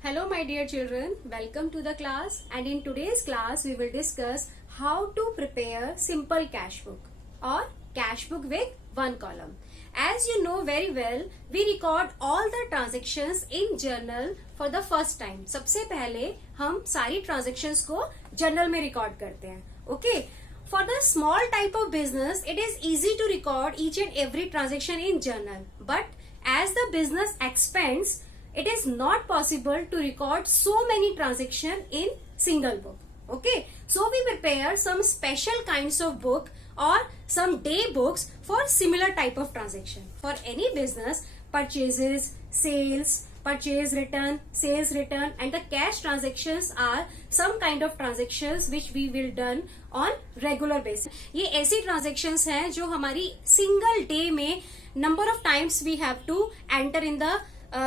Hello my dear children, welcome to the class, and in today's class we will discuss how to prepare simple cash book or cash book with one column. As you know very well, we record all the transactions in journal for the first time. सबसे पहले हम सारी transactions को journal में record करते हैं. Okay? For the small type of business, it is easy to record each and every transaction in journal. But as the business expands, it is not possible to record so many transactions in single book. Okay, so we prepare some special kinds of book or some day books for similar type of transaction. For any business, purchases, sales, purchase return, sales return, and the cash transactions are some kind of transactions which we will done on regular basis. ये ऐसी transactions हैं जो हमारी single day में number of times we have to enter in the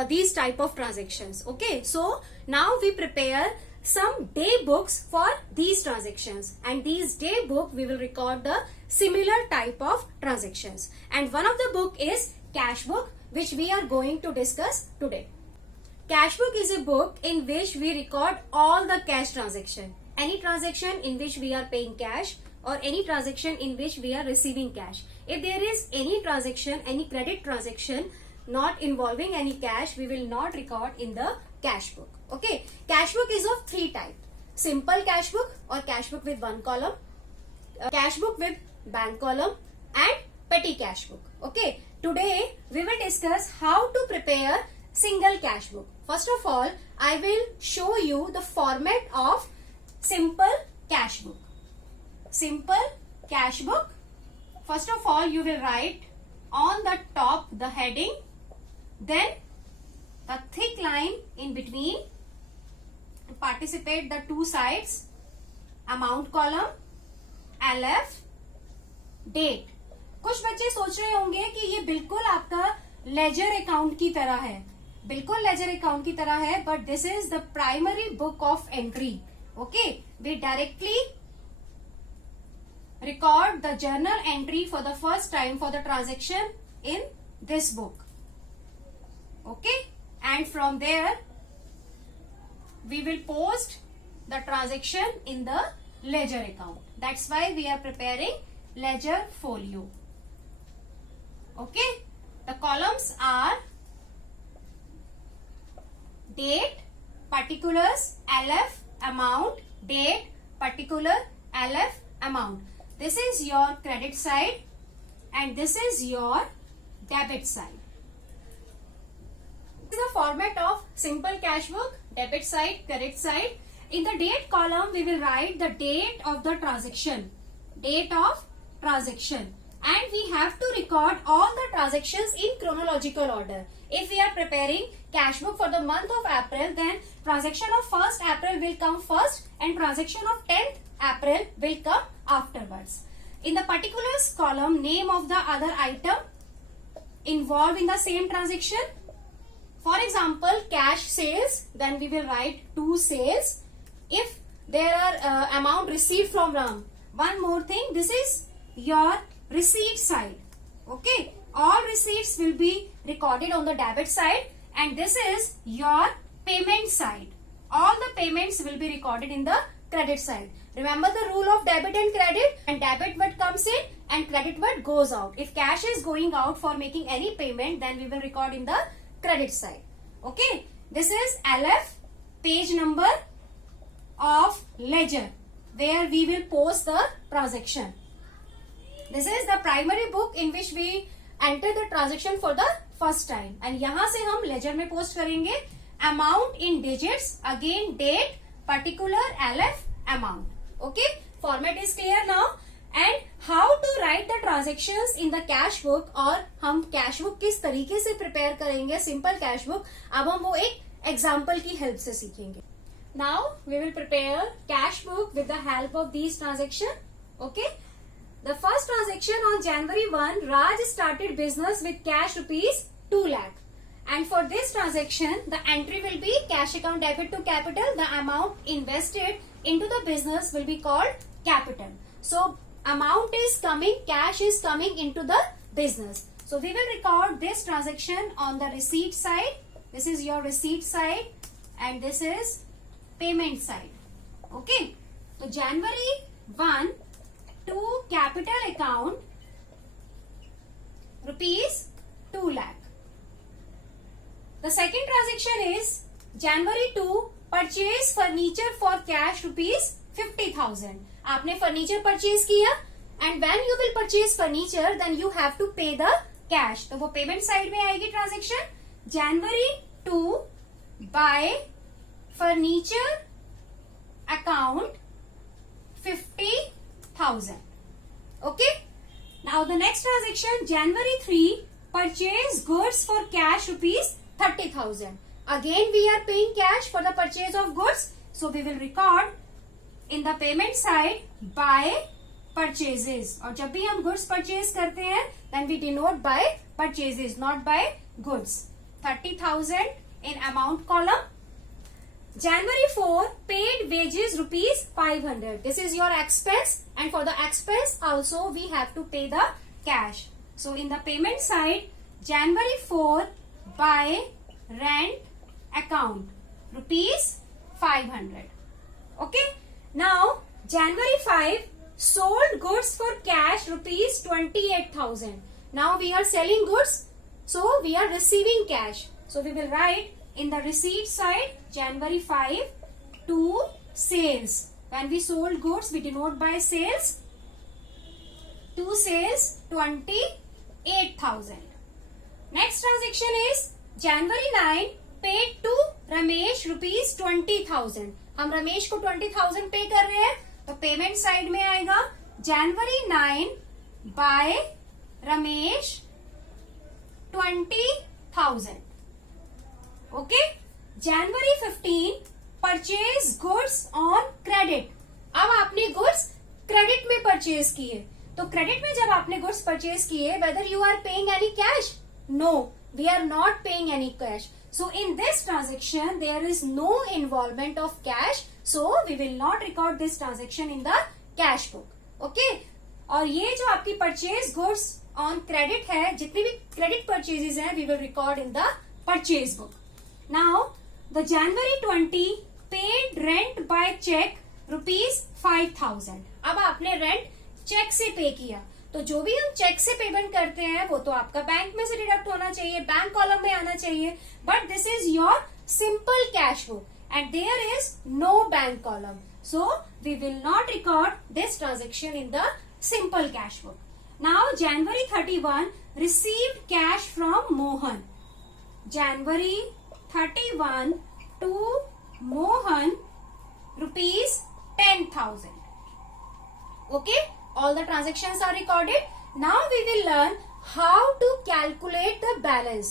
these type of transactions. Okay, so now we prepare some day books for these transactions, and these day book we will record the similar type of transactions, and one of the book is cash book, which we are going to discuss today. Cash book is a book in which we record all the cash transaction, any transaction in which we are paying cash or any transaction in which we are receiving cash. If there is any transaction, any credit transaction not involving any cash, we will not record in the cash book. Okay, cash book is of three types: simple cash book or cash book with one column, cash book with bank column, and petty cash book. Okay, today we will discuss how to prepare single cash book. First of all, I will show you the format of simple cash book. Simple cash book. First of all, you will write on the top the heading, then the thick line in between, participate the two sides, amount column, LF, date. कुछ बच्चे सोच रहे होंगे कि ये बिल्कुल आपका ledger account की तरह है, बिल्कुल लेजर अकाउंट की तरह है, but this is the primary book of entry. Okay, we directly record the journal entry for the first time for the transaction in this book. Okay, and from there we will post the transaction in the ledger account. That's why we are preparing ledger folio. Okay, the columns are date, particulars, LF, amount, date, particular, LF, amount. This is your credit side and this is your debit side. This is the format of simple cash book: debit side, credit side. In the date column, we will write the date of the transaction, and we have to record all the transactions in chronological order. If we are preparing cash book for the month of April, then transaction of 1st April will come first and transaction of 10th April will come afterwards. In the particulars column, name of the other item involved in the same transaction. For example, cash sales, then we will write to sales. If there are amount received from Ram. One more thing, this is your receipt side. Okay, all receipts will be recorded on the debit side, and this is your payment side. All the payments will be recorded in the credit side. Remember the rule of debit and credit, and debit word comes in and credit word goes out. If cash is going out for making any payment, then we will record in the credit side. Okay, this is LF, page number of ledger, where we will post the transaction. This is the primary book in which we enter the transaction for the first time, and यहाँ से हम ledger में post करेंगे amount in digits, again date, particular, LF, amount. Okay, format is clear now. And how to write the transactions in the cash book, और हम cash book किस तरीके से prepare करेंगे simple cash book, अब हम वो एक example की help से सीखेंगे. Now we will prepare cash book with the help of these transactions. Okay, the first transaction on January 1, Raj started business with cash rupees 2 lakh. And for this transaction, the entry will be cash account debit to capital. The amount invested into the business will be called capital. So amount is coming, cash is coming into the business. So we will record this transaction on the receipt side. This is your receipt side, and this is payment side. Okay, so January 1 to capital account rupees 2 lakh. The second transaction is January 2 purchase furniture for cash rupees 50,000. आपने furniture purchase किया and when you will purchase furniture then you have to pay the cash. तो वो payment side में आएगी transaction. January 2 buy furniture account 50,000. Okay. Now the next transaction January 3 purchase goods for cash rupees 30,000. Again we are paying cash for the purchase of goods. So we will record in the payment side by purchases. और जब भी हम goods purchase करते हैं then we denote by purchases not by goods. 30,000 in amount column. January 4 paid wages rupees 500. This is your expense and for the expense also we have to pay the cash. So in the payment side January 4 by rent account rupees 500. Okay. Now January 5 sold goods for cash rupees 28,000. Now we are selling goods, so we are receiving cash. So we will write in the receipt side January 5 to sales. When we sold goods we denote by sales. To sales 28,000. Next transaction is January 9 paid to Ramesh rupees 20,000. हम रमेश को 20,000 पे कर रहे हैं तो payment side में आएगा January 9 by Ramesh 20,000. Okay. January 15 purchase goods on credit. अब आपने गुड्स क्रेडिट में परचेज किए तो क्रेडिट में जब आपने गुड्स परचेज किए whether you are paying any cash? No, we are not paying any cash. So in this transaction there is no involvement of cash. So we will not record this transaction in the cash book. Okay. और ये जो आपकी purchase goods on credit है जितनी भी credit purchases हैं we will record in the purchase book. Now the January 20 paid rent by check rupees 5,000. अब आपने रेंट चेक से पे किया तो जो भी हम चेक से पेमेंट करते हैं वो तो आपका बैंक में से डिडक्ट होना चाहिए, बैंक कॉलम में आना चाहिए. But this is your simple cash book and there is no bank column. So we will not record this transaction in the simple cash book. Now January 31 received cash from Mohan. January 31 to Mohan rupees 10,000. Okay. All the transactions are recorded. Now we will learn how to calculate the balance.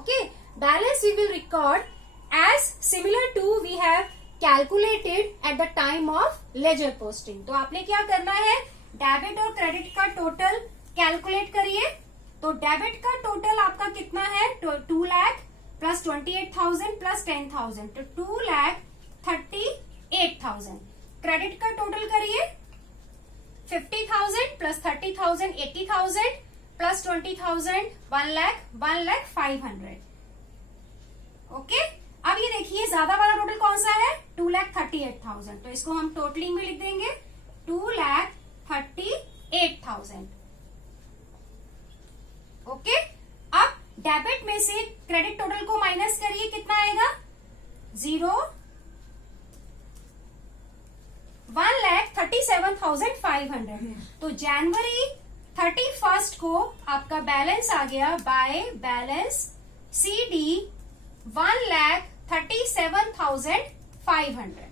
Okay. Balance we will record as similar to we have calculated at the time of ledger posting. तो आपने क्या करना है? Debit और credit का total calculate करिए. तो debit का टोटल आपका कितना है? 2 लाख प्लस 28,000 प्लस 10,000 तो 2,38,000. क्रेडिट का टोटल करिए 50,000 प्लस 30,000 80,000 प्लस 20,000 1,05,000. ओके. अब ये देखिए ज्यादा वाला टोटल कौन सा है? 2,38,000. तो इसको हम टोटलिंग में लिख देंगे 2,38,000. ओके. अब डेबिट में से क्रेडिट टोटल को माइनस करिए कितना आएगा? 1,37,500. तो January 31 को आपका बैलेंस आ गया by balance CD 1,37,500.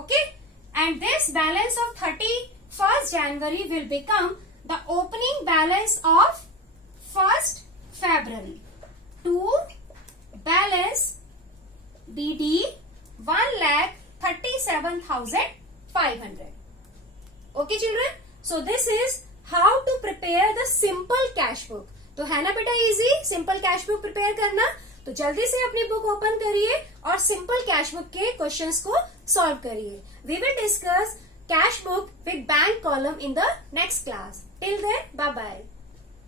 Okay, and this balance of 31st January will become the opening balance of 1st February. To balance BD 1,37,500. Okay children, so this is how to prepare the simple cash book. तो है ना बेटा easy simple cash book prepare करना. तो जल्दी से अपनी book open करिए और सिंपल कैश बुक के क्वेश्चंस को सॉल्व करिए. We will discuss cash book with bank column in the next class. Till then bye bye.